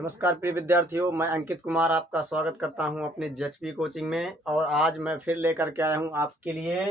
नमस्कार प्रिय विद्यार्थियों, मैं अंकित कुमार आपका स्वागत करता हूं अपने जेएचपी कोचिंग में। और आज मैं फिर लेकर के आया हूं आपके लिए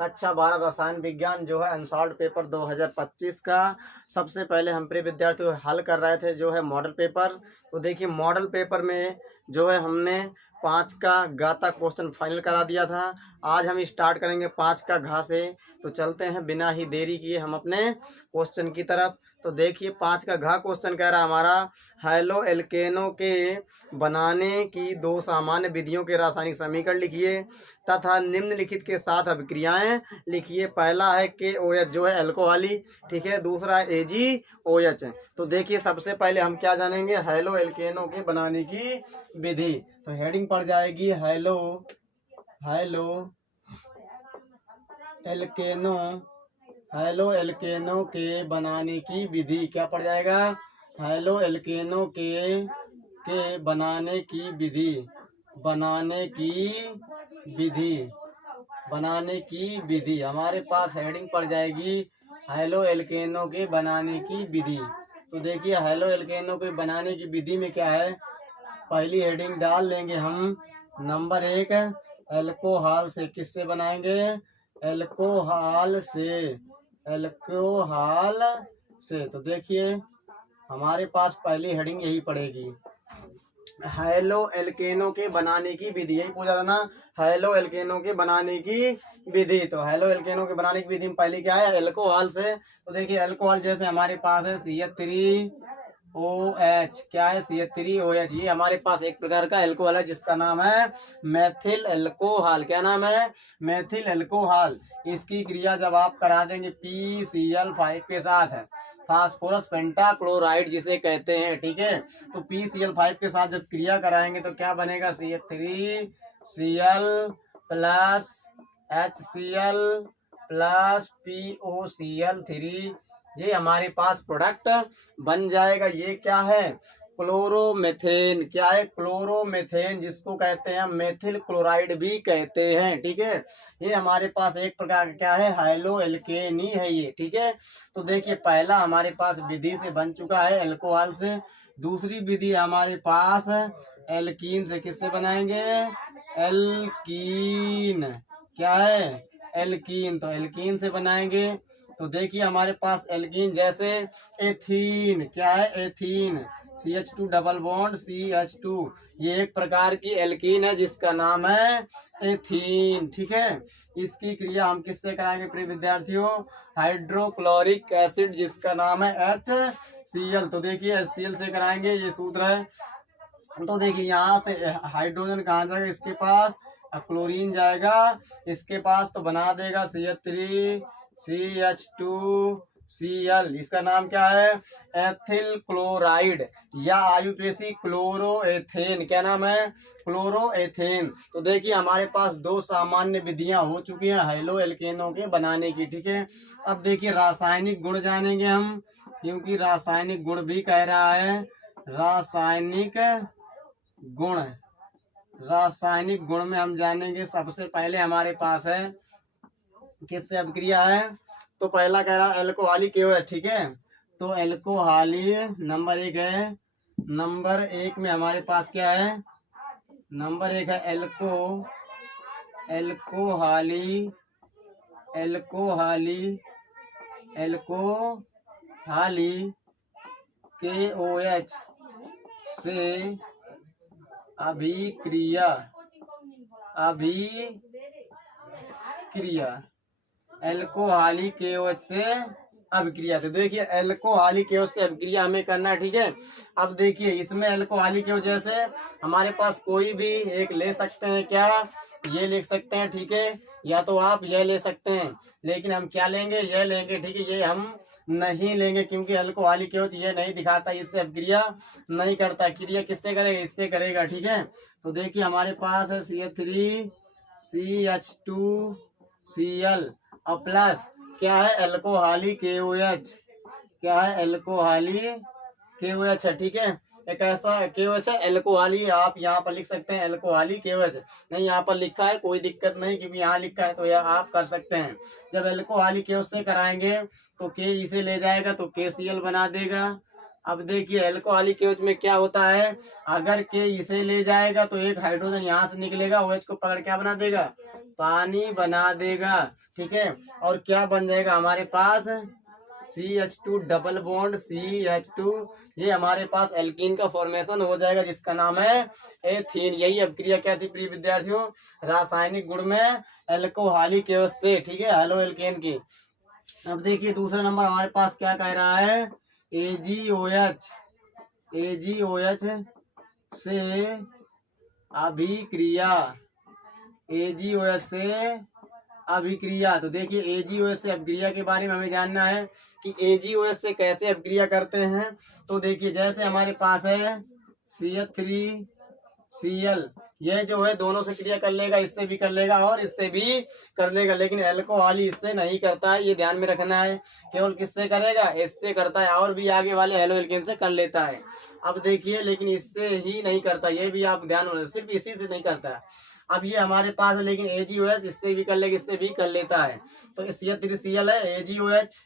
कक्षा 12 रसायन विज्ञान जो है अनसॉल्व्ड पेपर 2025 का। सबसे पहले हम प्रिय विद्यार्थियों हल कर रहे थे जो है मॉडल पेपर। तो देखिए मॉडल पेपर में जो है हमने 5 का गा तक क्वेश्चन फाइनल करा दिया था। आज हम स्टार्ट करेंगे 5 का घा से। तो चलते हैं बिना ही देरी किए हम अपने क्वेश्चन की तरफ। तो देखिए 5 का घा क्वेश्चन कह रहा हमारा हैलो एल्केनो के बनाने की दो सामान्य विधियों के रासायनिक समीकरण लिखिए तथा निम्नलिखित के साथ अभिक्रियाएं लिखिए। पहला है KOH जो है अल्कोहली, ठीक है। दूसरा है AgOH। तो देखिए सबसे पहले हम क्या जानेंगे, हैलो एल्केनो के बनाने की विधि। तो हेडिंग पड़ जाएगी हैलो एल्केनो के बनाने की विधि। क्या पड़ जाएगा, हैलो एल्केनो के बनाने की विधि हमारे पास हेडिंग पड़ जाएगी हैलो एल्केनो के बनाने की विधि। तो देखिए हैलो एल्केनो के बनाने की विधि में क्या है, पहली हेडिंग डाल लेंगे हम नंबर 1 एल्कोहल से। किससे बनाएंगे, एल्कोहल से। तो देखिए हमारे पास पहली हेडिंग यही पड़ेगी, हैलो एल्केनो के बनाने की विधि। यही पूछा था ना, हैलो एल्केनो के बनाने की विधि। तो हैलो एल्केनो के बनाने की विधि में पहले क्या है, एल्कोहल से। तो देखिए एल्कोहल जैसे हमारे पास है CH3OH। क्या है, CH3OH। ये हमारे पास एक प्रकार का एल्कोहल है जिसका नाम है मेथिल एल्कोहल। क्या नाम है, मेथिल एल्कोहल। इसकी क्रिया जब आप करा देंगे PCl5 के साथ है, फास्फोरस पेंटाक्लोराइड जिसे कहते हैं, ठीक है। तो PCl5 के साथ जब क्रिया कराएंगे तो क्या बनेगा, CH3Cl plus HCl plus POCl3। ये हमारे पास प्रोडक्ट बन जाएगा। ये क्या है, क्लोरोमेथेन। क्या है, क्लोरोमेथेन, जिसको कहते हैं मेथिल क्लोराइड भी कहते हैं, ठीक है। ये हमारे पास एक प्रकार का क्या है, हैलो एल्केनी है ये, ठीक है। तो देखिए पहला हमारे पास विधि से बन चुका है एल्कोहल से। दूसरी विधि हमारे पास एल्कीन से। किससे बनाएंगे, एल्कीन। क्या है, एल्कीन। तो एल्कीन से बनाएंगे। तो देखिए हमारे पास एल्कीन जैसे एथीन। क्या है, ethene, CH2 double bond CH2। ये एक प्रकार की एल्कीन है जिसका नाम है एथीन, ठीक है। इसकी क्रिया हम किससे कराएंगे प्रिय विद्यार्थियों, हाइड्रोक्लोरिक एसिड जिसका नाम है HCl। तो देखिए HCl से कराएंगे, ये सूत्र है। तो देखिए यहाँ से हाइड्रोजन कहाँ जाएगा, इसके पास क्लोरीन जाएगा इसके पास, तो बना देगा CH3CH2Cl। इसका नाम क्या है, एथिल क्लोराइड या आयुपेसी क्लोरोएथेन। क्या नाम है, क्लोरोएथेन। तो देखिए हमारे पास दो सामान्य विधियां हो चुकी हैं हैलो एल्केनो के बनाने की, ठीक है। अब देखिए रासायनिक गुण जानेंगे हम, क्योंकि रासायनिक गुण भी कह रहा है। रासायनिक गुण में हम जानेंगे, सबसे पहले हमारे पास है किससे अभिक्रिया है। तो पहला कह रहा है एल्कोहली KOH, ठीक है। तो एल्कोहली नंबर 1 है। नंबर 1 में हमारे पास क्या है, नंबर 1 है एल्कोहली KOH से अभिक्रिया एल्कोहली KOH से अभिक्रिया। तो देखिए एल्कोहली KOH से अभिक्रिया हमें करना है, ठीक है। अब देखिए इसमें एल्कोहली KOH जैसे हमारे पास कोई भी एक ले सकते हैं, क्या, ये लिख सकते हैं, ठीक है। या तो आप यह ले सकते हैं, लेकिन हम क्या लेंगे, यह लेंगे, ठीक है। ये हम नहीं लेंगे क्योंकि एल्कोहली KOH ये नहीं दिखाता, इससे अभिक्रिया नहीं करता। क्रिया किससे करेगा, इससे करेगा, ठीक है। तो देखिए हमारे पास है CH3CH2Cl और प्लस क्या है, एल्कोहली KOH। क्या है, एल्कोहली KOH है, ठीक है। एक ऐसा KOH है एल्कोहली, आप यहाँ पर लिख सकते हैं एल्कोहली KOH। नहीं यहाँ पर लिखा है, कोई दिक्कत नहीं, क्योंकि यहाँ लिखा है तो यह आप कर सकते हैं। जब एल्कोहली KOH से कराएंगे तो K इसे ले जाएगा तो KCl बना देगा, अब देखिए एल्कोहलिक केच में क्या होता है, अगर के इसे ले जाएगा तो एक हाइड्रोजन यहाँ से निकलेगा, OH को पकड़ क्या बना देगा, पानी बना देगा, ठीक है। और क्या बन जाएगा हमारे पास, CH2 डबल बॉन्ड CH2, ये हमारे पास एल्कीन का फॉर्मेशन हो जाएगा जिसका नाम है एथीन। यही अभिक्रिया क्या थी प्रिय विद्यार्थियों, रासायनिक गुण में एल्कोहलिक केच से, ठीक है, हेलो एल्केन की। अब देखिए दूसरा नंबर हमारे पास क्या कह रहा है, AgOH से अभिक्रिया, AgOH से अभिक्रिया। तो देखिए AgOH से अभिक्रिया के बारे में हमें जानना है कि AgOH से कैसे अभिक्रिया करते हैं। तो देखिए जैसे हमारे पास है CH3Cl, यह जो है दोनों से क्रिया कर लेगा, इससे भी कर लेगा और इससे भी कर लेगा, लेकिन एल्कोहली इससे नहीं करता है, ये ध्यान में रखना है। केवल किससे करेगा, इससे करता है, और भी आगे वाले हेलो एल्केन से कर लेता है। अब देखिए लेकिन इससे ही नहीं करता, ये भी आप ध्यान रखिए, सिर्फ इसी से नहीं करता है। अब ये हमारे पास है, लेकिन AgOH इससे भी कर लेगा, इससे भी कर लेता है। तो CH3Cl है AgOH।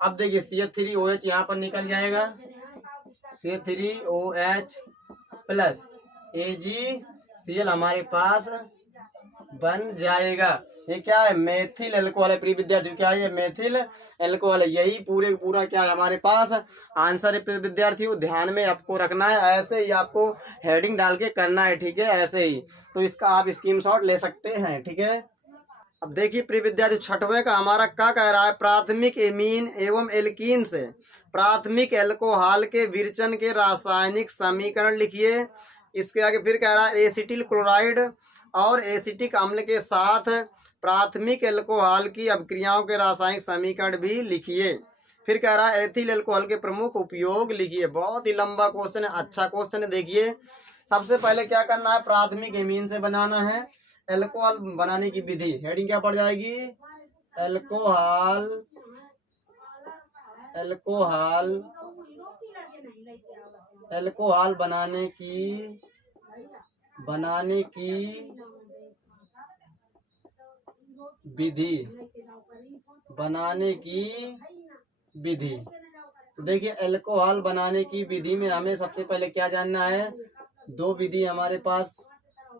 अब देखिए CH3OH यहाँ पर निकल जाएगा, CH3OH प्लस AgCl हमारे पास बन जाएगा। ये क्या है, मेथिल एल्कोहल है प्रिय विद्यार्थियों, क्या है ये, मेथिल एल्कोहल है। यही पूरे पूरा क्या है हमारे पास आंसर है प्रिय विद्यार्थियों, ध्यान में आपको रखना है, ऐसे ही आपको हेडिंग डाल के करना है, ठीक है, ऐसे ही। तो इसका आप स्क्रीनशॉट ले सकते हैं, ठीक है। अब देखिए प्रिय विद्यार्थी छठवें का हमारा क्या कह रहा है, प्राथमिक एमीन एवं एल्कीन से प्राथमिक एल्कोहल के विरचन के रासायनिक समीकरण लिखिए। इसके आगे फिर कह रहा है एसिटिल क्लोराइड और एसिटिक अम्ल के साथ प्राथमिक एल्कोहल की अभिक्रियाओं के रासायनिक समीकरण भी लिखिए। फिर कह रहा है एथिल एल्कोहल के प्रमुख उपयोग लिखिए। बहुत ही लंबा क्वेश्चन है, अच्छा क्वेश्चन है। देखिए सबसे पहले क्या करना है, प्राथमिक एमीन से बनाना है एल्कोहल बनाने की विधि। हेडिंग क्या पड़ जाएगी, एल्कोहल एल्कोहल एल्कोहल बनाने की विधि, बनाने की विधि। तो देखिए एल्कोहल बनाने की विधि में हमें सबसे पहले क्या जानना है, दो विधि हमारे पास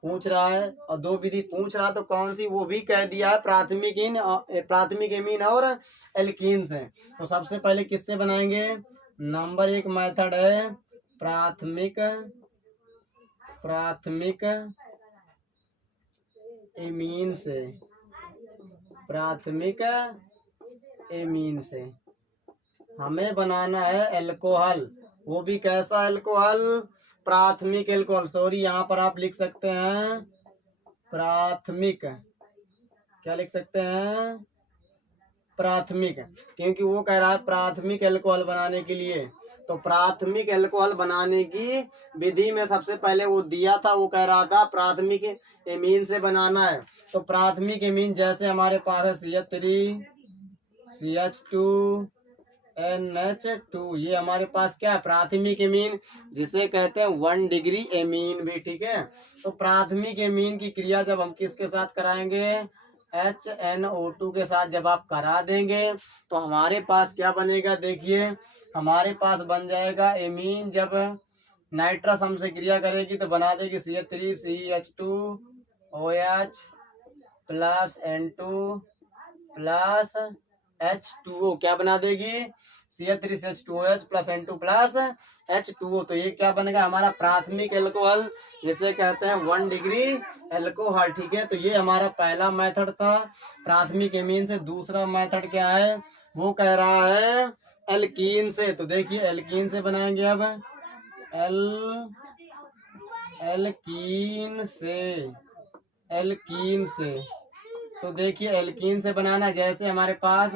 पूछ रहा है, और दो विधि पूछ रहा तो कौन सी, वो भी कह दिया है, प्राथमिक एमीन और एल्कीन से। तो सबसे पहले किससे बनाएंगे, नंबर एक मेथड है प्राथमिक एमीन से, प्राथमिक एमीन से हमें बनाना है एल्कोहल। वो भी कैसा एल्कोहल, प्राथमिक एल्कोहल। सॉरी यहाँ पर आप लिख सकते हैं प्राथमिक, क्या लिख सकते हैं, प्राथमिक, क्योंकि वो कह रहा है प्राथमिक एल्कोहल बनाने के लिए। तो प्राथमिक एल्कोहल बनाने की विधि में सबसे पहले वो दिया था, वो कह रहा था प्राथमिक एमीन से बनाना है। तो प्राथमिक एमीन जैसे हमारे पास है CH3CH2NH2, ये हमारे पास क्या है, प्राथमिक एमीन, जिसे कहते हैं 1 डिग्री एमीन भी, ठीक है। तो प्राथमिक एमीन की क्रिया जब हम किसके साथ कराएंगे, HNO2 के साथ जब आप करा देंगे तो हमारे पास क्या बनेगा, देखिए हमारे पास बन जाएगा एमीन। जब नाइट्रस हमसे क्रिया करेगी तो बना देगी CH3CH2OH plus N2 plus H2O, क्या बना देगी, CH3CH2OH plus N2 plus H2O। तो ये क्या बनेगा हमारा प्राथमिक एल्कोहल, जिसे कहते हैं 1 डिग्री एल्कोहल, ठीक है। तो ये हमारा पहला मेथड था प्राथमिक एमीन से। दूसरा मेथड क्या है, वो कह रहा है एल्कीन से। तो देखिए एल्कीन से बनाएंगे अब, एल्कीन से। तो देखिए एल्कीन से बनाना, जैसे हमारे पास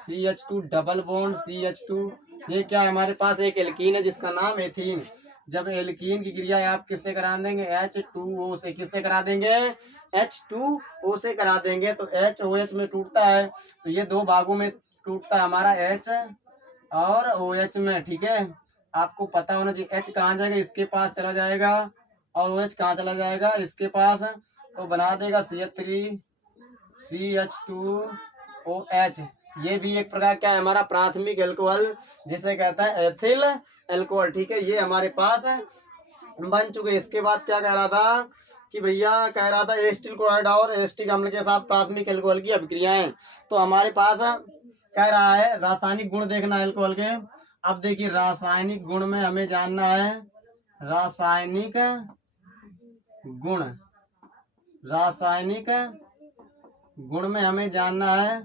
CH2 डबल बॉन्ड CH2, ये क्या है हमारे पास एक एल्कीन है जिसका नाम एथीन। जब एल्कीन की क्रिया आप किससे करा देंगे, H2O से। किससे करा देंगे, H2O से करा देंगे। तो HOH में टूटता है, तो ये दो भागों में टूटता है हमारा, H और OH में, ठीक है। आपको पता होना चाहिए H कहाँ जाएगा, इसके पास चला जाएगा, और OH कहाँ चला जाएगा, इसके पास। तो बना देगा CH3CH2OH, ये भी एक प्रकार क्या है हमारा प्राथमिक एल्कोहल जिसे कहता है एथिल एल्कोहल। ठीक है, ये हमारे पास बन चुके। इसके बाद क्या कह रहा था कि भैया कह रहा था एसिटिल क्लोराइड और एसिटिक अम्ल के साथ प्राथमिक एल्कोहल की अभिक्रियाएं। तो हमारे पास कह रहा है रासायनिक गुण देखना है एल्कोहल के। अब देखिए रासायनिक गुण में हमें जानना है रासायनिक गुण। रासायनिक गुण में हमें जानना है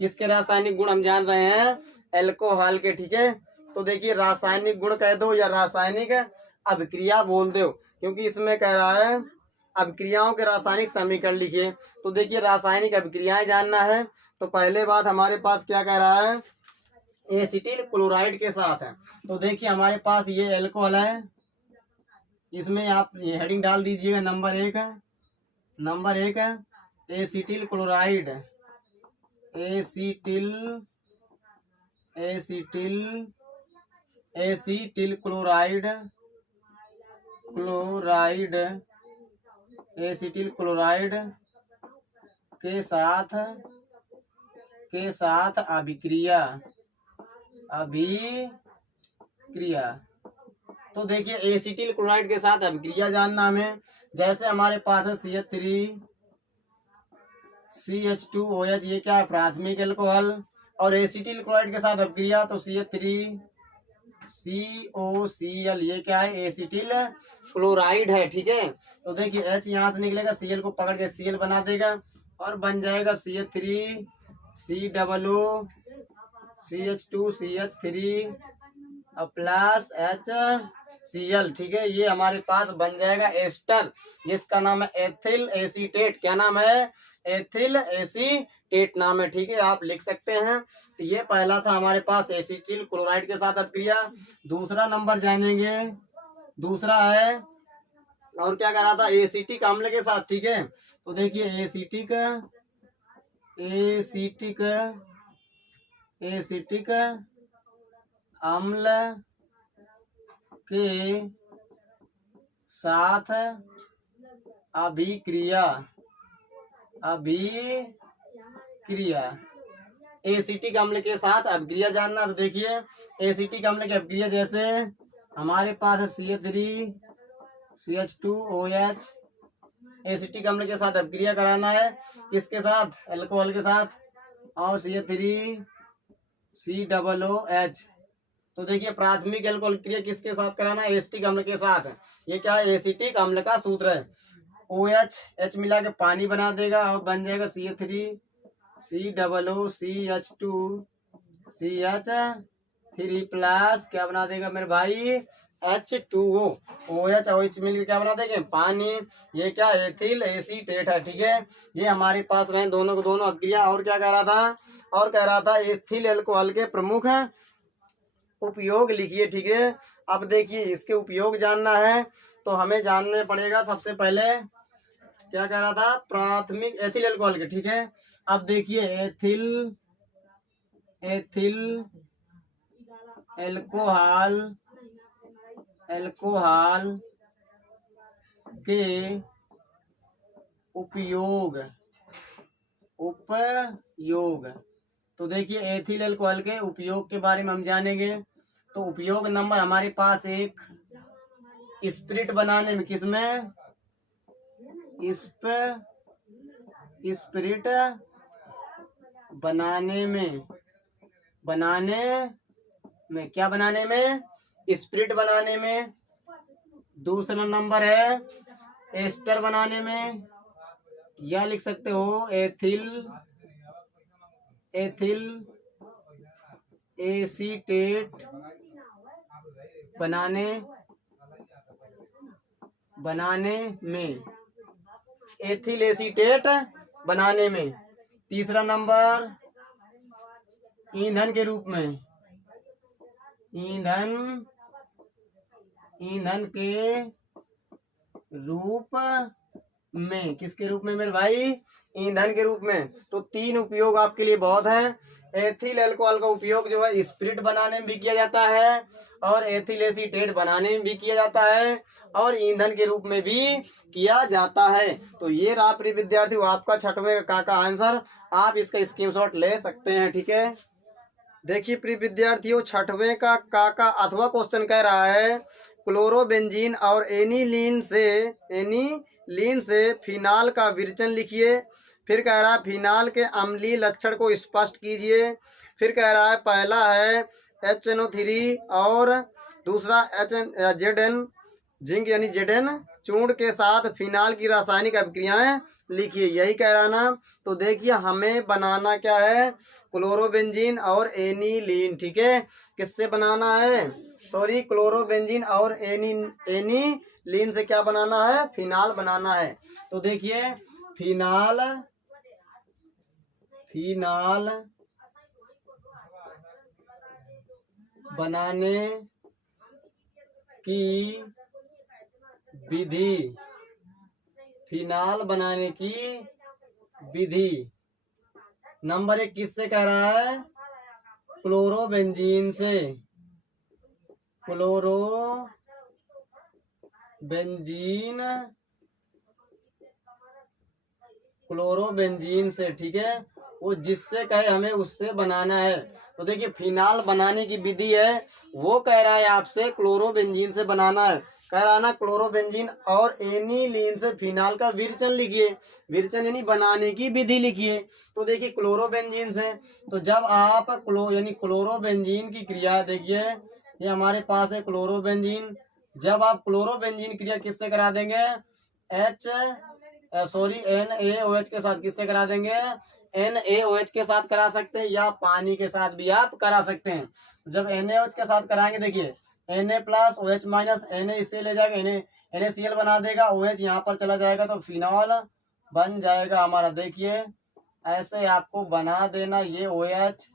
किसके रासायनिक गुण हम जान रहे हैं एल्कोहल के। ठीक है, तो देखिए रासायनिक गुण कह दो या रासायनिक अभिक्रिया बोल दो, क्योंकि इसमें कह रहा है अभिक्रियाओं के रासायनिक समीकरण लिखिए। तो देखिए रासायनिक अभिक्रियाएं जानना है तो पहले बात हमारे पास क्या कह रहा है एसिटिल क्लोराइड के साथ है। तो देखिए हमारे पास ये एल्कोहल है, इसमें आप ये हेडिंग डाल दीजिएगा नंबर 1 है। नंबर 1 है acetyl chloride. Acetyl acetyl acetyl chloride chloride acetyl chloride के साथ अभिक्रिया तो देखिए एसिटिल क्लोराइड के साथ अभिक्रिया जानना हमें। जैसे हमारे पास है CH3CH2OH, ये क्या है प्राथमिक एल्कोहल, और एसिटिल क्लोराइड के साथ अभिक्रिया तो CH3COCl, ये क्या है एसिटिल क्लोराइड है। ठीक है, तो देखिए H यहाँ से निकलेगा, Cl को पकड़ के Cl बना देगा और बन जाएगा CH3COO CH2CH3 प्लस HCl। ठीक है, ये हमारे पास बन जाएगा एस्टर जिसका नाम है एथिल एसीटेट। क्या नाम है एथिल एसीटेट नाम है। ठीक है, आप लिख सकते हैं। तो ये पहला था हमारे पास एसिटिल क्लोराइड के साथ अभिक्रिया। दूसरा नंबर जानेंगे, दूसरा है और क्या कह रहा था एसिटिक अम्ल के साथ। ठीक है, तो देखिए एसिटिक अम्ल के साथ अभिक्रिया एसिटिक अम्ल के साथ अभिक्रिया जानना। तो देखिए एसिटिक अम्ल की अभिक्रिया जैसे हमारे पास है CH3CH2OH, एसिटिक अम्ल के साथ अभिक्रिया कराना है किसके साथ एल्कोहल के साथ, और CH3COOH। तो देखिए प्राथमिक एल्कोहल क्रिया किसके साथ कराना है एसिटिक अम्ल के साथ। ये क्या है एसिटिक अम्ल का सूत्र है। OH H मिला के पानी बना देगा और बन जाएगा CH3COOCH3 प्लस क्या बना देगा मेरे भाई H2O। OH और H मिलकर क्या बना देंगे पानी। ये क्या एथिल एसीटेट है। ठीक है, ये हमारे पास रहे दोनों को दोनों अभिक्रिया। और क्या कह रहा था एथिल एल्कोहल के प्रमुख उपयोग लिखिए। ठीक है, अब देखिए इसके उपयोग जानना है तो हमें जानने पड़ेगा सबसे पहले क्या कह रहा था प्राथमिक एथिल एल्कोहल के। ठीक है, अब देखिए एथिल एल्कोहल के उपयोग। तो देखिए एथिल एल्कोहल के उपयोग के बारे में हम जानेंगे। तो उपयोग नंबर हमारे पास एक स्पिरिट बनाने में, किसमें स्पिरिट बनाने में क्या बनाने में स्पिरिट बनाने में। दूसरा नंबर है एस्टर बनाने में, या लिख सकते हो एथिल एसीटेट बनाने में, एथिल एसीटेट बनाने में। तीसरा नंबर ईंधन के रूप में, ईंधन के रूप में, किसके रूप में मेरे भाई ईंधन के रूप में। तो 3 उपयोग आपके लिए बहुत है। एथिल अल्कोहल का उपयोग जो है स्पिरिट बनाने में भी किया जाता है और एथिल एसीटेट बनाने में भी किया जाता है और ईंधन के रूप में भी किया जाता है। तो ये रहा प्रिय विद्यार्थियों आपका 6वें का आंसर। आप इसका स्क्रीनशॉट ले सकते हैं। ठीक है, देखिए प्रिय विद्यार्थियों, छठवें का अथवा क्वेश्चन कह रहा है क्लोरोबेंजीन और एनिलीन से फिनाल का विरचन लिखिए। फिर कह रहा है फिनाल के अम्लीय लक्षण को स्पष्ट कीजिए। फिर कह रहा है पहला है HNO3 और दूसरा ZN जिंक यानी ZN चूर्ण के साथ फिनाल की रासायनिक अभिक्रियाएं लिखिए। यही कह रहा ना। तो देखिए हमें बनाना क्या है, क्लोरोबेंजीन और एनिलीन। ठीक है, किससे बनाना है, सॉरी क्लोरोबेंजीन और एनिलीन से क्या बनाना है, फिनाल बनाना है। तो देखिए फिनाल बनाने की विधि, फिनाल बनाने की विधि नंबर 1 किससे कह रहा है, क्लोरोबेंजीन से, क्लोरोबेंजीन से। ठीक है, वो जिससे कहे हमें उससे बनाना है। तो देखिए फिनाल बनाने की विधि है, वो कह रहा है आपसे क्लोरोबेंजीन से बनाना है। कह रहा ना क्लोरोबेंजीन और एनिलीन से फिनाल का विरचन लिखिए, विरचन यानी बनाने की विधि लिखिए। तो देखिए क्लोरोबेंजीन से, तो जब आप क्लोरोबेंजीन की क्रिया देखिए, ये हमारे पास है क्लोरोबेंजीन। जब आप क्लोरोबेंजीन क्रिया किससे करा देंगे, NaOH के साथ, किससे करा देंगे, NaOH के साथ करा सकते हैं या पानी के साथ भी आप करा सकते हैं। जब NaOH के साथ कराएंगे देखिए Na plus OH minus Na इससे ले जाएगा, NaCl बना देगा, OH यहाँ पर चला जाएगा तो फिनॉल बन जाएगा हमारा। देखिए ऐसे आपको बना देना, ये OH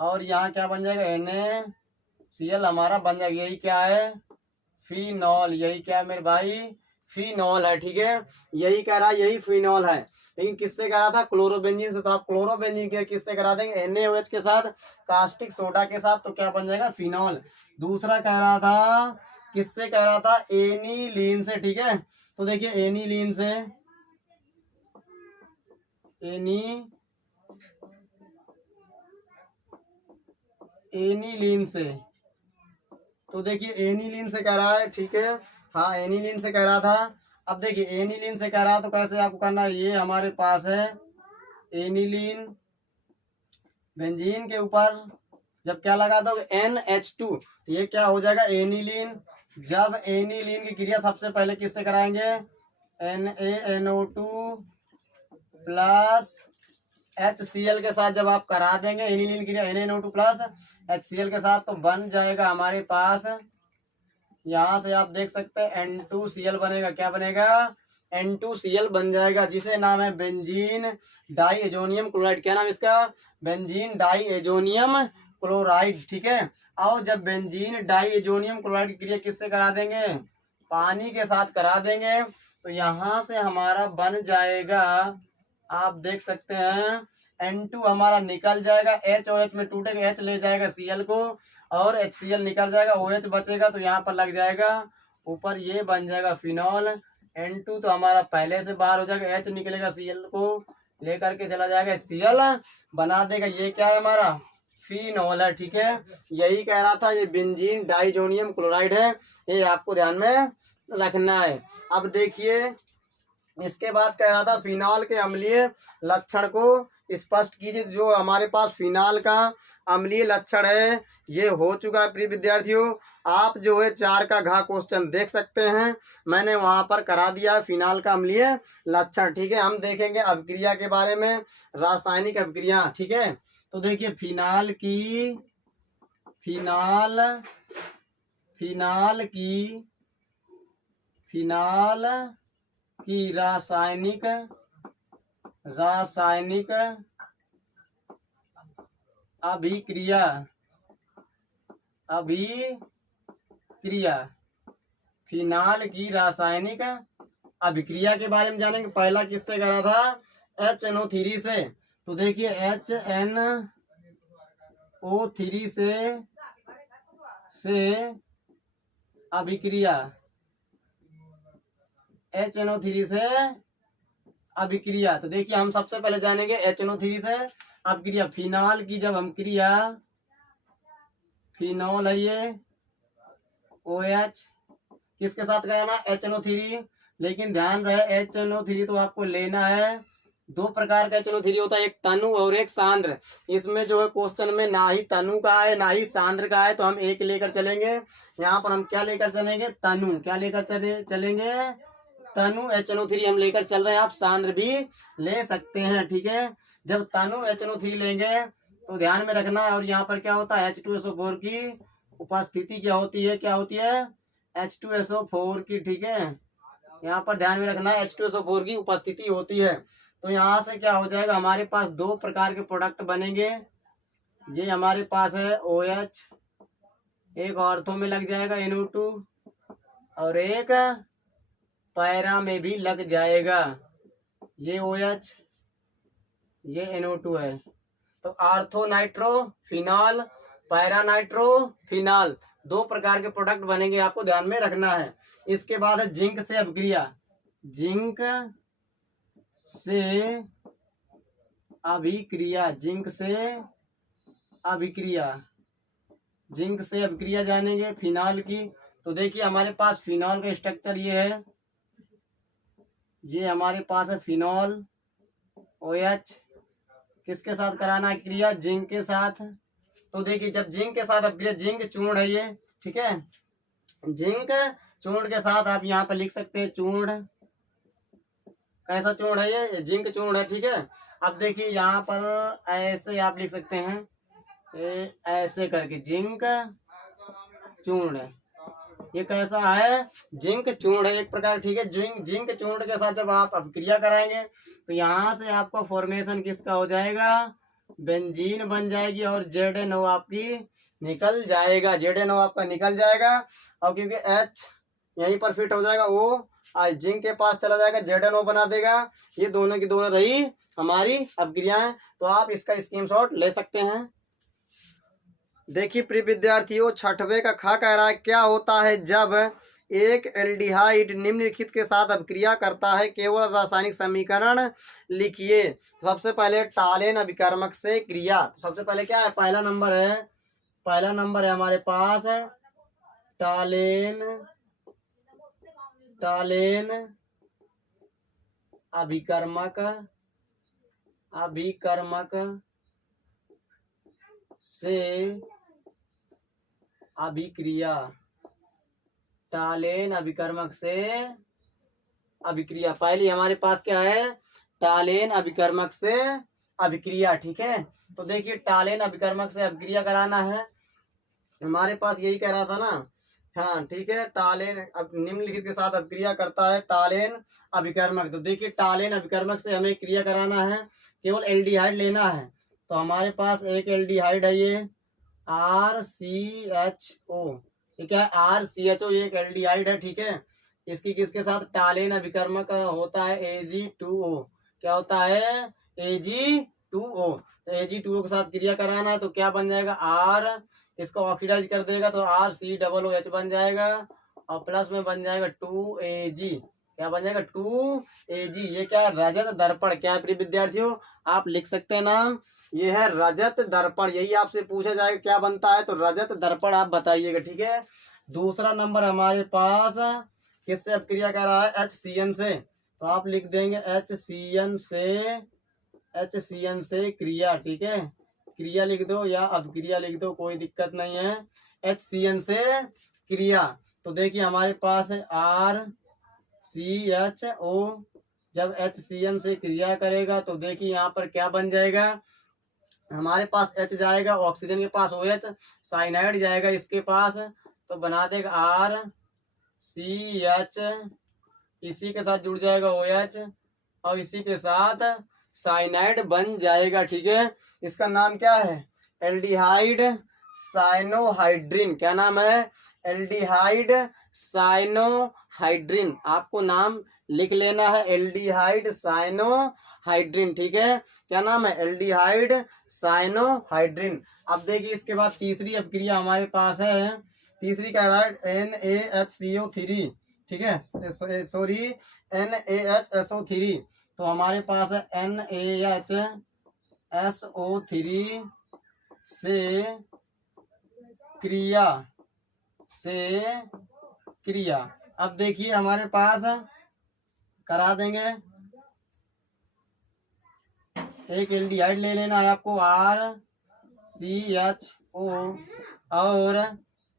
और यहाँ क्या बन जाएगा, NaCl हमारा बन जाएगा। यही क्या है, फिनॉल। यही क्या है मेरे भाई, फिनॉल है। ठीक है, यही कह रहा है, यही फिनॉल है। लेकिन किससे करा था, क्लोरोबेंजीन से। तो आप क्लोरोबेंजीन के किससे करा देंगे, NaOH के साथ, कास्टिक सोडा के साथ, तो क्या बन जाएगा, फिनॉल। दूसरा कह रहा था, किससे कह रहा था, एनिलीन से। ठीक है, तो देखिए एनिलीन से, तो देखिए एनिलीन से कह रहा है। ठीक है, हाँ एनिलीन से कह रहा था। अब देखिए एनिलीन से कह रहा है तो कैसे आपको करना है, ये हमारे पास है एनिलीन, बेंजीन के ऊपर जब क्या लगा दो NH2, ये क्या हो जाएगा, एनिलीन। जब एनिलीन की क्रिया सबसे पहले किससे कराएंगे, NaNO2 प्लस HCl के साथ जब आप करा देंगे एनिलीन क्रिया, NaNO2 प्लस HCl के साथ, तो बन जाएगा हमारे पास, यहाँ से आप देख सकते हैं N2Cl बनेगा। क्या बनेगा, N2Cl बन जाएगा, जिसे नाम है बेंजीन डाईएजोनियम क्लोराइड। क्या नाम इसका, बेंजीन डाईएजोनियम क्लोराइड। ठीक है, और जब बेंजीन डाईएजोनियम क्लोराइड की क्रिया किससे करा देंगे, पानी के साथ करा देंगे, तो यहाँ से हमारा बन जाएगा, आप देख सकते हैं N2 हमारा निकल जाएगा, HOH में टूटेगा, H ले जाएगा Cl को और HCl निकल जाएगा, OH बचेगा तो यहाँ पर लग जाएगा ऊपर, ये बन जाएगा फिनॉल। N2 तो हमारा पहले से बाहर हो जाएगा, H निकलेगा, Cl को लेकर के चला जाएगा, Cl बना देगा। ये क्या है हमारा, फिनॉल है। ठीक है, यही कह रहा था, ये बेंजीन डाइजोनियम क्लोराइड है, ये आपको ध्यान में रखना है। अब देखिए इसके बाद कह रहा था फिनॉल के अम्लीय लक्षण को स्पष्ट कीजिए। जो हमारे पास फिनॉल का अम्लीय लक्षण है ये हो चुका है प्रिय विद्यार्थियों। आप जो है 4 का घ क्वेश्चन देख सकते हैं, मैंने वहां पर करा दिया है फिनॉल का अम्लीय लक्षण। ठीक है, हम देखेंगे अभिक्रिया के बारे में, रासायनिक अभिक्रिया। ठीक है, तो देखिए फिनॉल की रासायनिक अभिक्रिया फिनाल की रासायनिक अभिक्रिया के बारे में जानेंगे। पहला किससे करा था, HNO3 से। तो देखिए HNO3 से अभिक्रिया, HNO3 से अभिक्रिया। तो देखिए हम सबसे पहले जानेंगे HNO3 से अभिक्रिया। फिनॉल की जब हम क्रिया, फिनॉल है ये OH किसके साथ कराना, HNO3। लेकिन ध्यान रहे HNO3 तो आपको लेना है, दो प्रकार का HNO3 होता है, एक तनु और एक सांद्र। इसमें जो है क्वेश्चन में ना ही तनु का है ना ही सांद्र का है, तो हम एक लेकर चलेंगे। यहाँ पर हम क्या लेकर चलेंगे, तनु। क्या लेकर चलेंगे, तनु HNO3 हम लेकर चल रहे हैं। आप सांद्र भी ले सकते हैं, ठीक है। जब तनु HNO3 लेंगे तो ध्यान में रखना है। और यहाँ पर क्या होता है, H2SO4 की उपस्थिति क्या होती है, क्या होती है, H2SO4 की, ठीक है। यहाँ पर ध्यान में रखना है H2SO4 की उपस्थिति होती है। तो यहाँ से क्या हो जाएगा, हमारे पास दो प्रकार के प्रोडक्ट बनेंगे। ये हमारे पास है OH, एक ऑर्थो में लग जाएगा NO2 और एक पैरा में भी लग जाएगा। ये OH, ये NO2 है। तो ortho nitro phenol, para nitro phenol, दो प्रकार के प्रोडक्ट बनेंगे, आपको ध्यान में रखना है। इसके बाद है जिंक से अभिक्रिया। जिंक से अभिक्रिया, जिंक से अभिक्रिया, जिंक से अभिक्रिया जानेंगे फिनॉल की। तो देखिए हमारे पास फिनॉल का स्ट्रक्चर ये है, ये हमारे पास है फिनॉल OH, किसके साथ कराना है क्रिया, जिंक के साथ। तो देखिए जब जिंक के साथ अभिक्रिया, जिंक चूर्ण है ये, ठीक है। जिंक चूर्ण के साथ आप यहाँ पर लिख सकते हैं चूर्ण, कैसा चूर्ण है ये, जिंक चूर्ण है, ठीक है। अब देखिए यहाँ पर ऐसे आप लिख सकते हैं, ऐसे करके जिंक चूर्ण है, ये कैसा है, जिंक चूर्ण है एक प्रकार, ठीक है। जिंक चूर्ण के साथ जब आप अभिक्रिया कराएंगे तो यहाँ से आपका फॉर्मेशन किसका हो जाएगा, बेंजीन बन जाएगी और ZNO आपकी निकल जाएगा, ZNO आपका निकल जाएगा। और क्योंकि H यहीं पर फिट हो जाएगा, वो जिंक के पास चला जाएगा, ZNO बना देगा। ये दोनों की दोनों रही हमारी अभिक्रियाएं। तो आप इसका स्क्रीनशॉट ले सकते हैं। देखिए प्रिय विद्यार्थियों, छठवें का खा कह रहा है, क्या होता है जब एक एल्डिहाइड निम्नलिखित के साथ अभिक्रिया करता है, केवल रासायनिक समीकरण लिखिए। सबसे पहले टालेन अभिकर्मक से क्रिया। सबसे पहले क्या है, पहला नंबर है हमारे पास टालेन अभिकर्मक से अभिक्रिया, टालेन अभिकर्मक से अभिक्रिया। पहली हमारे पास क्या है, टालेन अभिकर्मक से अभिक्रिया, ठीक है। तो देखिए टालेन अभिकर्मक से अभिक्रिया कराना है, हमारे पास यही कह रहा था ना, हाँ ठीक है। टालेन अब निम्नलिखित के साथ अभिक्रिया करता है टालेन अभिकर्मक। तो देखिए टालेन अभिकर्मक से हमें क्रिया कराना है, केवल एल्डिहाइड लेना है। तो हमारे पास एक एल्डिहाइड है ये RCHO, ये क्या है RCHO, ये एक एल्डिहाइड है, ठीक है। इसकी किसके साथ, टालेन अभिकर्मक होता है Ag2O, क्या होता है Ag2O। तो Ag2O के साथ क्रिया कराना है, तो क्या बन जाएगा R, इसको ऑक्सीडाइज कर देगा तो RCOOH बन जाएगा और प्लस में बन जाएगा 2Ag, क्या बन जाएगा 2Ag। ये क्या है, रजत दर्पण। क्या है प्रिय विद्यार्थियों, आप लिख सकते हैं नाम, ये है रजत दर्पण। यही आपसे पूछा जाएगा क्या बनता है, तो रजत दर्पण आप बताइएगा, ठीक है। दूसरा नंबर हमारे पास किससे अभिक्रिया कर रहा है, HCN से। तो आप लिख देंगे HCN से क्रिया, ठीक है। क्रिया लिख दो या अभिक्रिया लिख दो, कोई दिक्कत नहीं है। HCN से क्रिया। तो देखिए हमारे पास है RCHO, जब HCN से क्रिया करेगा तो देखिए यहाँ पर क्या बन जाएगा, हमारे पास H जाएगा, ऑक्सीजन के पास OH, साइनाइड जाएगा इसके पास, तो बना देगा RCH, इसी के साथ जुड़ जाएगा OH और इसी के साथ साइनाइड बन जाएगा, ठीक है। इसका नाम क्या है, एल्डिहाइड साइनोहाइड्रिन। क्या नाम है, एल्डिहाइड साइनोहाइड्रिन। आपको नाम लिख लेना है, एल्डिहाइड साइनोहाइड्रिन, ठीक है। क्या नाम है, एल्डिहाइड साइनोहाइड्रिन। अब देखिए इसके बाद तीसरी अभिक्रिया हमारे पास है, तीसरी कह रहा है NaHCO3, ठीक है, सॉरी NaHSO3। तो हमारे पास है NaHSO3 से क्रिया अब देखिए हमारे पास करा देंगे, एक एल्डिहाइड ले लेना है आपको RCHO और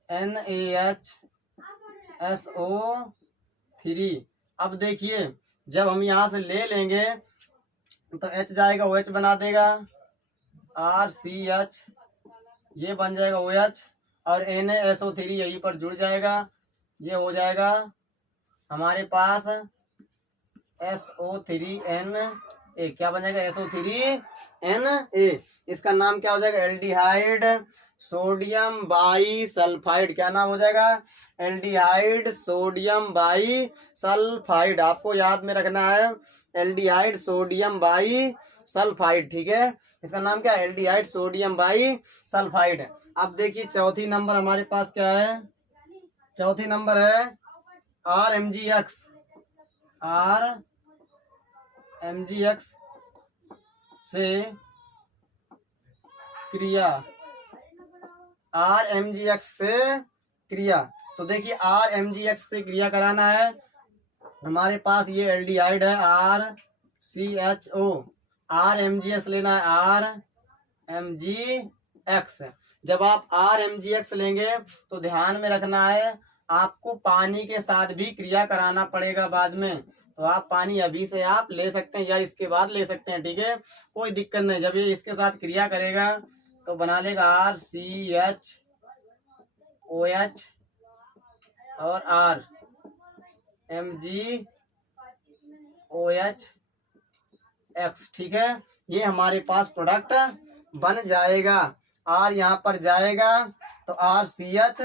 NaHSO3। अब देखिए जब हम यहाँ से ले लेंगे तो H जाएगा OH बना देगा, RCH ये बन जाएगा OH और NaSO3 यहीं पर जुड़ जाएगा, ये हो जाएगा हमारे पास SO3Na। क्या बन जाएगा SO3Na। इसका नाम क्या हो जाएगा, एल्डिहाइड सोडियम बाई सल्फाइड। क्या नाम हो जाएगा, एल्डिहाइड सोडियम बाई सल्फाइड। आपको याद में रखना है एल्डिहाइड सोडियम बाई सल्फाइड, ठीक है। इसका नाम क्या है, एल्डिहाइड सोडियम बाई सल्फाइड। अब देखिए चौथी नंबर हमारे पास क्या है, चौथी नंबर है RMgX। RMgX से क्रिया, RMgX से क्रिया। तो देखिए RMgX से क्रिया कराना है, हमारे पास ये एल्डिहाइड है RCHO, RMgX लेना है RMgX। जब आप RMgX लेंगे तो ध्यान में रखना है आपको पानी के साथ भी क्रिया कराना पड़ेगा बाद में। तो आप पानी अभी से आप ले सकते हैं या इसके बाद ले सकते हैं, ठीक है, कोई दिक्कत नहीं। जब ये इसके साथ क्रिया करेगा तो बना लेगा RCHOH और RMgOH, ठीक है। ये हमारे पास प्रोडक्ट बन जाएगा। R यहाँ पर जाएगा तो RCH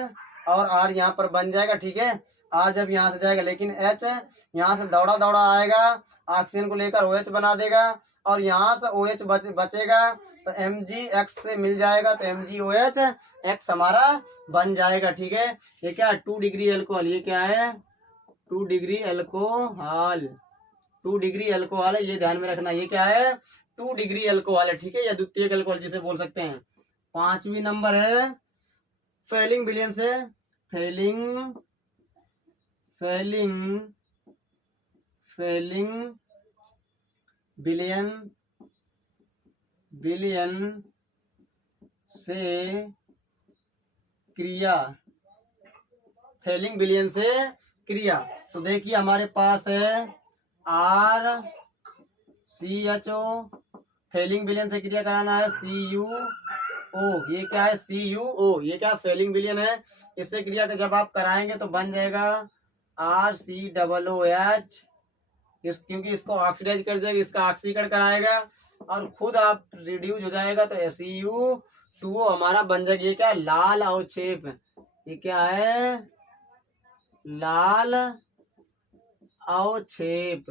और R यहाँ पर बन जाएगा, ठीक है। R जब यहाँ से जाएगा लेकिन H यहाँ से दौड़ा दौड़ा आएगा, ऑक्सीजन को लेकर OH बना देगा और यहाँ से OH बचेगा तो MgX से मिल जाएगा तो MgOH हमारा बन जाएगा, ठीक है। ये क्या है, 2 डिग्री एल्कोहल। ये क्या है, 2 डिग्री एल्कोहल, 2 डिग्री एल्कोहल है, ये ध्यान में रखना। ये क्या है, 2 डिग्री एल्कोहल है, ठीक है, या द्वितीयक एल्कोहल जिसे बोल सकते हैं। पांचवी नंबर है फेलिंग विलयन से फेलिंग विलयन से क्रिया, फेलिंग विलयन से क्रिया। तो देखिए हमारे पास है RCHO, फेलिंग विलयन से क्रिया कराना है CuO। ये क्या है, CuO, ये क्या फेलिंग विलयन है, इससे क्रिया का जब आप कराएंगे तो बन जाएगा RCOOH। क्योंकि इसको ऑक्सीडाइज कर जाएगा, इसका ऑक्सीकरण कराएगा और खुद आप रिड्यूस हो जाएगा तो Cu2O हमारा बन जाएगा। ये क्या है, लाल अवक्षेप। ये क्या है, लाल अवक्षेप,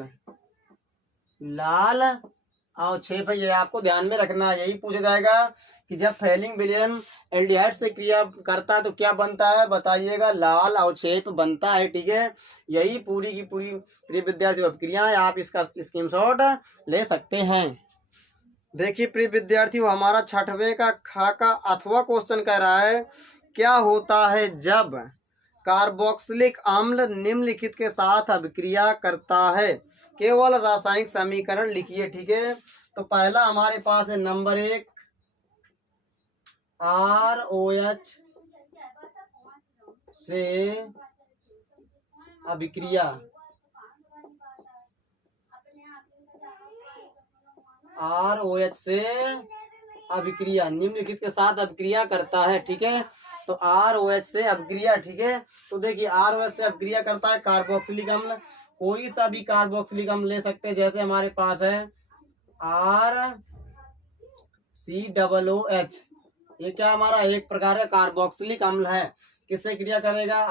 लाल अवक्षेप है, ये आपको ध्यान में रखना है। यही पूछा जाएगा कि जब फेलिंग विलयन एल्डिहाइड से क्रिया करता है तो क्या बनता है, बताइएगा, लाल अवक्षेप बनता है, ठीक है। यही पूरी की पूरी प्रिय विद्यार्थियों क्रियाएं, आप इसका स्क्रीनशॉट ले सकते हैं। देखिए प्रिय विद्यार्थियों, हमारा छठवें का खाका अथवा क्वेश्चन कह रहा है, क्या होता है जब कार्बोक्सिलिक अम्ल निम्नलिखित के साथ अभिक्रिया करता है, केवल रासायनिक समीकरण लिखिए, ठीक है। तो पहला हमारे पास है नंबर 1 ROH से अभिक्रिया, ROH से अभिक्रिया निम्नलिखित के साथ अभिक्रिया करता है, ठीक है। तो ROH से अभिक्रिया, ठीक है। तो देखिए ROH से अभिक्रिया करता है कार्बोक्सिलिक अम्ल, कोई सा भी कार्बोक्सिलिक अम्ल ले सकते हैं, जैसे हमारे पास है RCOOH। ये क्या हमारा एक प्रकार का कार्बोक्सिलिक अम्ल है, किससे क्रिया करेगा,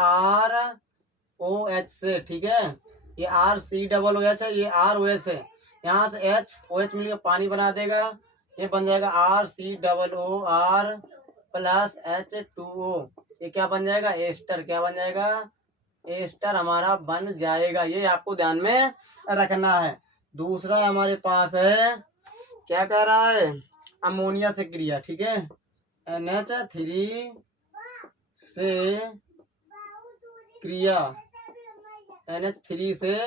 ROH से, ठीक है। ये RCOOH है, ये ROH है, यहाँ से OH मिलकर पानी बना देगा, ये बन जाएगा RCOOR प्लस H2O। ये क्या बन जाएगा, एस्टर। क्या बन जाएगा, एस्टर हमारा बन जाएगा। ये आपको ध्यान में रखना है। दूसरा हमारे पास है, क्या कह रहा है, अमोनिया से क्रिया, ठीक है, NH3 से क्रिया, NH3 से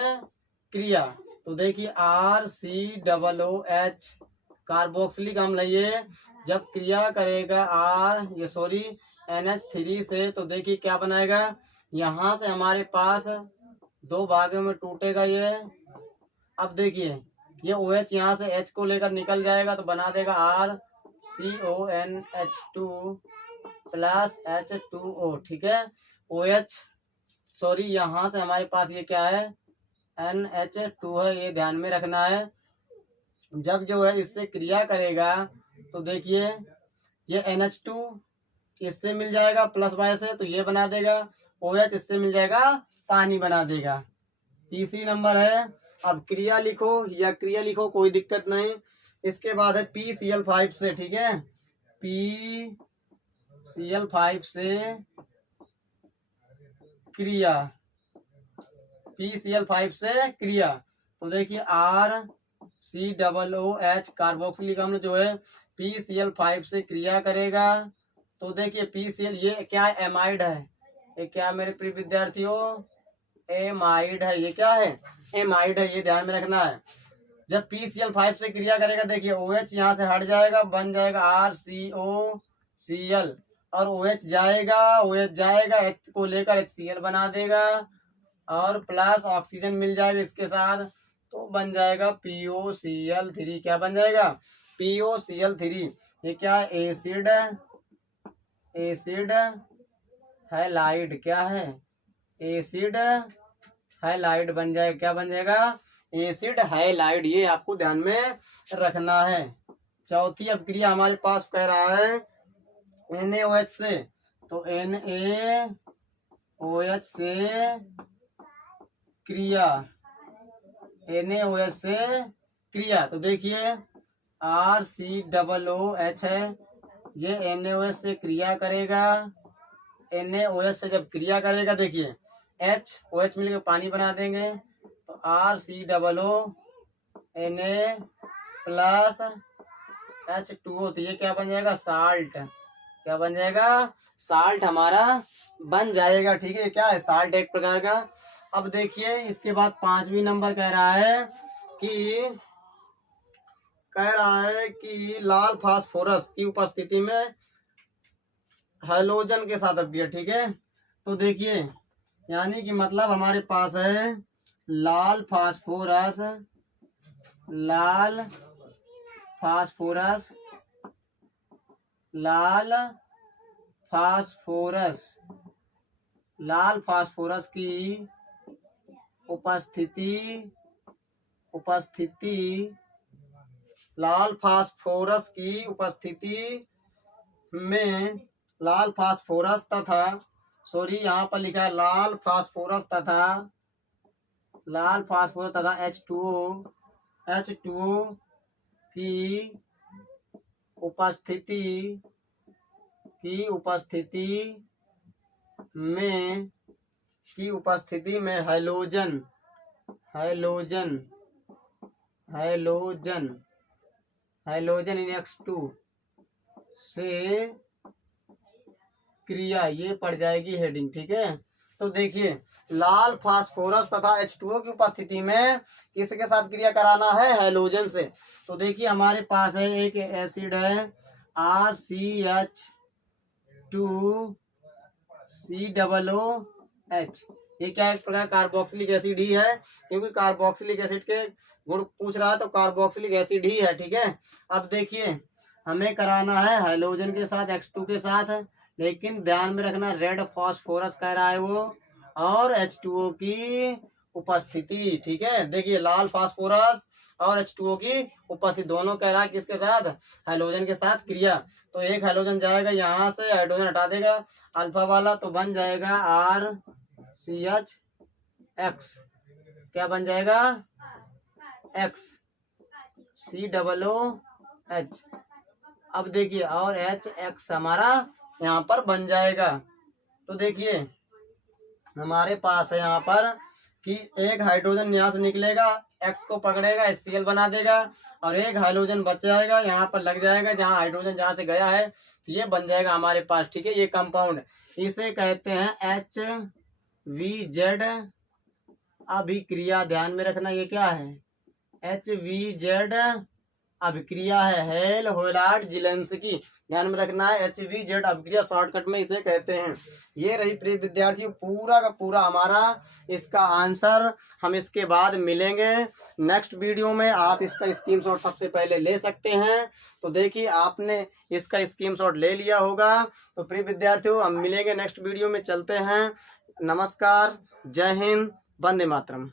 क्रिया। तो देखिए RCOOH कार्बोक्सिलिक अम्ल, ये जब क्रिया करेगा NH3 से, तो देखिए क्या बनाएगा, यहाँ से हमारे पास दो भागों में टूटेगा ये। अब देखिए ये OH यहाँ से H को लेकर निकल जाएगा तो बना देगा RCONH2 प्लस H2O, ठीक है। OH सॉरी यहाँ से हमारे पास ये क्या है, NH2 है, ये ध्यान में रखना है। जब जो है इससे क्रिया करेगा तो देखिए ये NH2 इससे मिल जाएगा प्लस वाई से, तो ये बना देगा, OH इससे मिल जाएगा, पानी बना देगा। तीसरी नंबर है, अब क्रिया लिखो या क्रिया लिखो कोई दिक्कत नहीं। इसके बाद है PCl5 से, ठीक है, PCl5 से क्रिया, PCl5 से क्रिया। तो देखिए RCOOH कार्बोक्सिलिक अम्ल जो है PCl5 से क्रिया करेगा। तो देखिए PCl ये क्या है, एमाइड है, ये क्या मेरे प्रिय विद्यार्थियों, एमाइड है, ये क्या है, एमाइड है, ये ध्यान में रखना है। जब PCl5 से क्रिया करेगा देखिए OH यहाँ से हट जाएगा, बन जाएगा RCOCl, और OH जाएगा H को लेकर HCl बना देगा, और प्लस ऑक्सीजन मिल जाएगा इसके साथ, तो बन जाएगा POCl3। क्या बन जाएगा, POCl3। ये क्या है, एसिड हैलाइड, क्या है, एसिड हैलाइड बन जाएगा। क्या बन जाएगा, एसिड हैलाइड, ये आपको ध्यान में रखना है। चौथी अब क्रिया हमारे पास कह रहा है NaOH से, तो NaOH से क्रिया, NaOH से क्रिया। तो देखिए RCOOH है, ये NaOH से क्रिया करेगा, NaOH से जब क्रिया करेगा देखिए OH मिलकर पानी बना देंगे, तो RCOO Na प्लस H2O, तो ये क्या बन जाएगा, साल्ट। क्या बन जाएगा, साल्ट हमारा बन जाएगा, ठीक है। क्या है, साल्ट एक प्रकार का। अब देखिए इसके बाद पांचवी नंबर कह रहा है कि लाल फास्फोरस की उपस्थिति में हैलोजन के साथ अपक्रिया, ठीक है। तो देखिए यानी कि मतलब हमारे पास है लाल फास्फोरस की उपस्थिति में लाल फास्फोरस तथा, सॉरी यहाँ पर लिखा है लाल फास्फोरस तथा H2O की उपस्थिति में हैलोजन इन X2 से क्रिया, ये पड़ जाएगी हेडिंग, ठीक है। तो देखिए लाल फास्फोरस तथा H2O की उपस्थिति में किसके साथ क्रिया कराना है, हैलोजन से। तो देखिए हमारे पास है एक एसिड है RCH2COOH, ये क्या एक प्रकार कार्बोक्सिलिक एसिड ही है, क्योंकि कार्बोक्सिलिक एसिड के गुण पूछ रहा है तो कार्बोक्सिलिक एसिड ही है, ठीक है। अब देखिए हमें कराना है हैलोजन के साथ, X2 के साथ, लेकिन ध्यान में रखना रेड फास्फोरस कह रहा है वो, और H2O की उपस्थिति, ठीक है। देखिए लाल फास्फोरस और H2O की उपस्थिति दोनों कह रहा है किसके साथ, हैलोजन के साथ क्रिया। तो एक हैलोजन जाएगा यहाँ से, हाइड्रोजन हटा देगा अल्फा वाला, तो बन जाएगा RCHX। क्या बन जाएगा, X COOH। अब देखिए और HX हमारा यहाँ पर बन जाएगा। तो देखिए हमारे पास है यहाँ पर कि एक हाइड्रोजन यहाँ से निकलेगा X को पकड़ेगा, HCl बना देगा और एक हाइड्रोजन बच जाएगा, यहाँ पर लग जाएगा जहाँ हाइड्रोजन जहाँ से गया है, तो ये बन जाएगा हमारे पास। ठीक है, ये कंपाउंड इसे कहते हैं HVZ अभिक्रिया। ध्यान में रखना ये क्या है, HVZ अभिक्रिया है, हेल होलार्ड जिलेंस्की। ध्यान में रखना है, HVZ अभिक्रिया शॉर्टकट में इसे कहते हैं। ये रही प्रिय विद्यार्थियों पूरा का पूरा हमारा इसका आंसर। हम इसके बाद मिलेंगे नेक्स्ट वीडियो में। आप इसका स्क्रीनशॉट सबसे पहले ले सकते हैं। तो देखिए आपने इसका स्क्रीनशॉट ले लिया होगा। तो प्रिय विद्यार्थियों हम मिलेंगे नेक्स्ट वीडियो में। चलते हैं, नमस्कार, जय हिंद, वंदे मातरम।